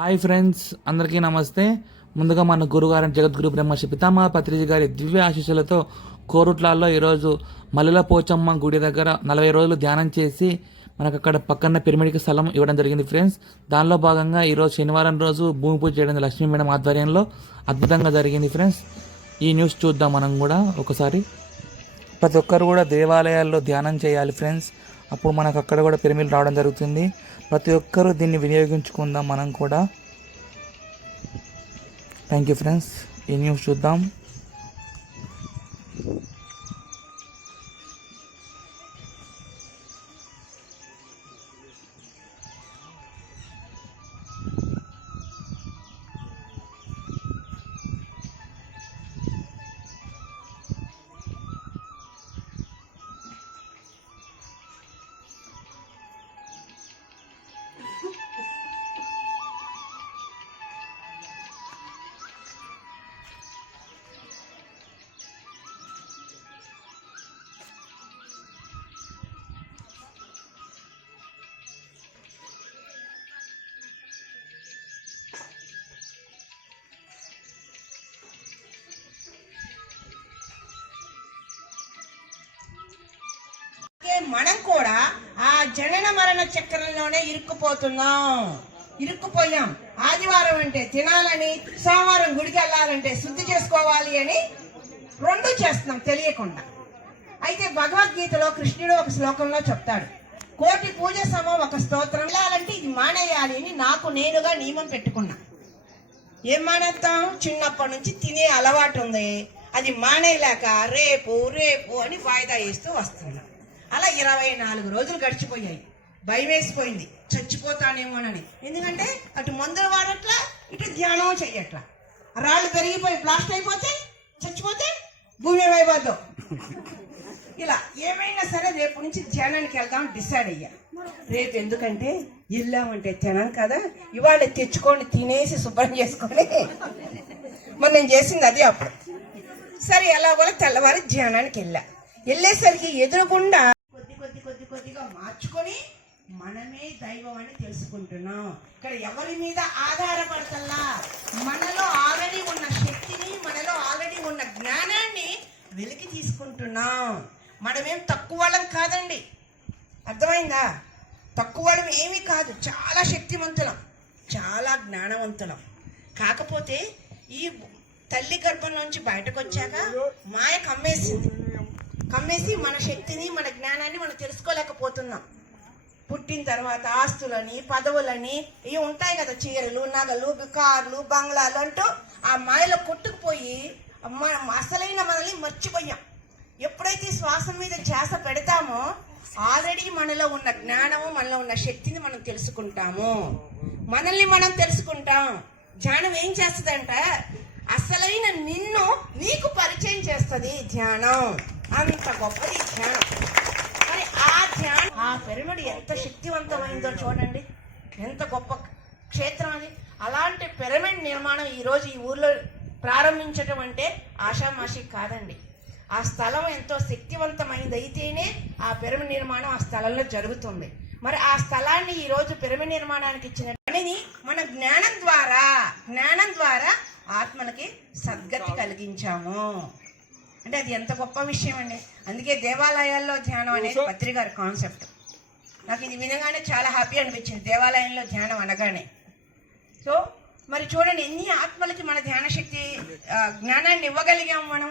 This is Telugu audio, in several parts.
హాయ్ ఫ్రెండ్స్ అందరికీ నమస్తే. ముందుగా మన గురుగారు జగద్గురు బ్రహ్మశ్రీ పితామహ పత్రిజీ గారి దివ్య ఆశీస్సులతో కోరుట్లాల్లో ఈరోజు మల్లెల పోచమ్మ గుడి దగ్గర నలభై రోజులు ధ్యానం చేసి మనకు అక్కడ పక్కన పిరమిడ్కి స్థలం ఇవ్వడం జరిగింది ఫ్రెండ్స్. దానిలో భాగంగా ఈరోజు శనివారం రోజు భూమి పూజ చేయడం లక్ష్మీ మేడం ఆధ్వర్యంలో అద్భుతంగా జరిగింది ఫ్రెండ్స్. ఈ న్యూస్ చూద్దాం మనం కూడా ఒకసారి. ప్రతి ఒక్కరు కూడా దేవాలయాల్లో ధ్యానం చేయాలి ఫ్రెండ్స్. అప్పుడు మనకు అక్కడ కూడా పిరమిడ్ రావడం జరుగుతుంది. ప్రతి ఒక్కరూ దీన్ని వినియోగించుకుందాం మనం కూడా. థ్యాంక్ యూ ఫ్రెండ్స్ ఈ న్యూస్ చూద్దాం. మనం కూడా ఆ జనన మరణ చక్రంలోనే ఇరుక్కుపోతున్నాం. ఇరుక్కుపోయాం. ఆదివారం అంటే తినాలని సోమవారం గుడికి వెళ్ళాలంటే శుద్ధి చేసుకోవాలి అని రెండు చేస్తున్నాం తెలియకుండా. అయితే భగవద్గీతలో కృష్ణుడు ఒక శ్లోకంలో చెప్తాడు. కోటి పూజ సమం ఒక స్తోత్రం. వెళ్ళాలంటే ఇది మానేయాలి అని నాకు నేనుగా నియమం పెట్టుకున్నా. ఏం మానేస్తాం? చిన్నప్పటి నుంచి తినే అలవాటు ఉంది. అది మానేయలేక రేపు రేపు అని వాయిదా వేస్తూ వస్తున్నాం. అలా ఇరవై నాలుగు రోజులు గడిచిపోయాయి. భయం వేసిపోయింది చచ్చిపోతానేమోనని ఎందుకంటే అటు మందులు వాడట్లా ఇటు ధ్యానం చెయ్యట్లా. రాళ్ళు పెరిగిపోయి బ్లాస్ట్ అయిపోతే చచ్చిపోతే భూమి అయిపోద్దాం. ఇలా ఏమైనా సరే రేపు నుంచి ధ్యానానికి వెళ్దాం డిసైడ్ అయ్యా. రేపు ఎందుకంటే వెళ్ళామంటే తినం కదా ఇవాళ తెచ్చుకొని తినేసి శుభ్రం చేసుకొని. మరి నేను చేసింది అది అప్పుడు. సరే ఎలా కూడా తెల్లవారి ధ్యానానికి వెళ్ళా. వెళ్ళేసరికి ఎదురుగుండా కొద్దిగా మార్చుకొని మనమే దైవం అని తెలుసుకుంటున్నాం. ఇక్కడ ఎవరి మీద ఆధారపడతల్లా? మనలో ఆల్రెడీ ఉన్న శక్తిని మనలో ఆల్రెడీ ఉన్న జ్ఞానాన్ని వెలికి తీసుకుంటున్నాం. మనమేం తక్కువ వాళ్ళం కాదండి. అర్థమైందా? తక్కువ వాళ్ళం ఏమీ కాదు. చాలా శక్తివంతులం చాలా జ్ఞానవంతులం. కాకపోతే ఈ తల్లి గర్భం నుంచి బయటకు వచ్చాక మాయ కమ్మేసింది. కమ్మేసి మన శక్తిని మన జ్ఞానాన్ని మనం తెలుసుకోలేకపోతున్నాం. పుట్టిన తర్వాత ఆస్తులని పదవులని ఇవి ఉంటాయి కదా చీరలు నగలు కార్లు బంగ్లాలు అంటూ ఆ మాయలో కొట్టుకుపోయి అసలైన మనల్ని మర్చిపోయాం. ఎప్పుడైతే శ్వాస మీద ధ్యాస పెడతామో ఆల్రెడీ మనలో ఉన్న జ్ఞానము మనలో ఉన్న శక్తిని మనం తెలుసుకుంటాము. మనల్ని మనం తెలుసుకుంటాం. ధ్యానం ఏం చేస్తుందంట అసలైన నిన్ను నీకు పరిచయం చేస్తుంది ధ్యానం. అంత గొప్పది ధ్యానం. మరి ఆ ధ్యానం ఆ పిరమిడ్ ఎంత శక్తివంతమైందో చూడండి. ఎంత గొప్ప క్షేత్రం అది. అలాంటి పిరమిడ్ నిర్మాణం ఈ రోజు ఈ ఊర్లో ప్రారంభించటం అంటే ఆషామాషి కాదండి. ఆ స్థలం ఎంతో శక్తివంతమైందైతేనే అయితేనే ఆ పిరమిడ్ నిర్మాణం ఆ స్థలంలో జరుగుతుంది. మరి ఆ స్థలాన్ని ఈరోజు పిరమిడ్ నిర్మాణానికి ఇచ్చిన పనిని మన జ్ఞానం ద్వారా జ్ఞానం ద్వారా ఆత్మలకి సద్గతి కలిగించాము. అంటే అది ఎంత గొప్ప విషయం అండి. అందుకే దేవాలయాల్లో ధ్యానం అనేది పత్రిక గారి కాన్సెప్ట్. నాకు ఇది వినగానే చాలా హ్యాపీ అనిపించింది. దేవాలయంలో ధ్యానం అనగానే. సో మరి చూడండి ఎన్ని ఆత్మలకి మన ధ్యాన శక్తి జ్ఞానాన్ని ఇవ్వగలిగాం మనం?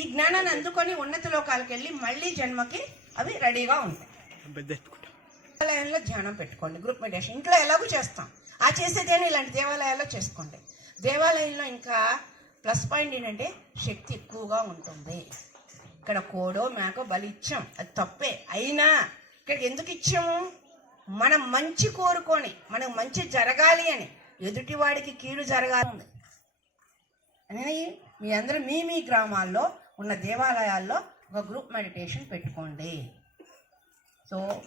ఈ జ్ఞానాన్ని అందుకొని ఉన్నత లోకాలకు వెళ్ళి మళ్ళీ జన్మకి అవి రెడీగా ఉంటాయి. దేవాలయంలో ధ్యానం పెట్టుకోండి గ్రూప్ మెడిటేషన్ ఇంట్లో ఎలాగో చేస్తాం. ఆ చేసేదేని ఇలాంటి దేవాలయాల్లో చేసుకోండి. దేవాలయంలో ఇంకా ప్లస్ పాయింట్ ఏంటంటే శక్తి ఎక్కువగా ఉంటుంది. ఇక్కడ కోడో మేకో బలి ఇచ్చాం అది తప్పే. అయినా ఇక్కడ ఎందుకు ఇచ్చాము? మనం మంచి కోరుకొని మనకు మంచి జరగాలి అని ఎదుటివాడికి కీడు జరగాలి. అని మీ అందరూ మీ మీ గ్రామాల్లో ఉన్న దేవాలయాల్లో ఒక గ్రూప్ మెడిటేషన్ పెట్టుకోండి. సో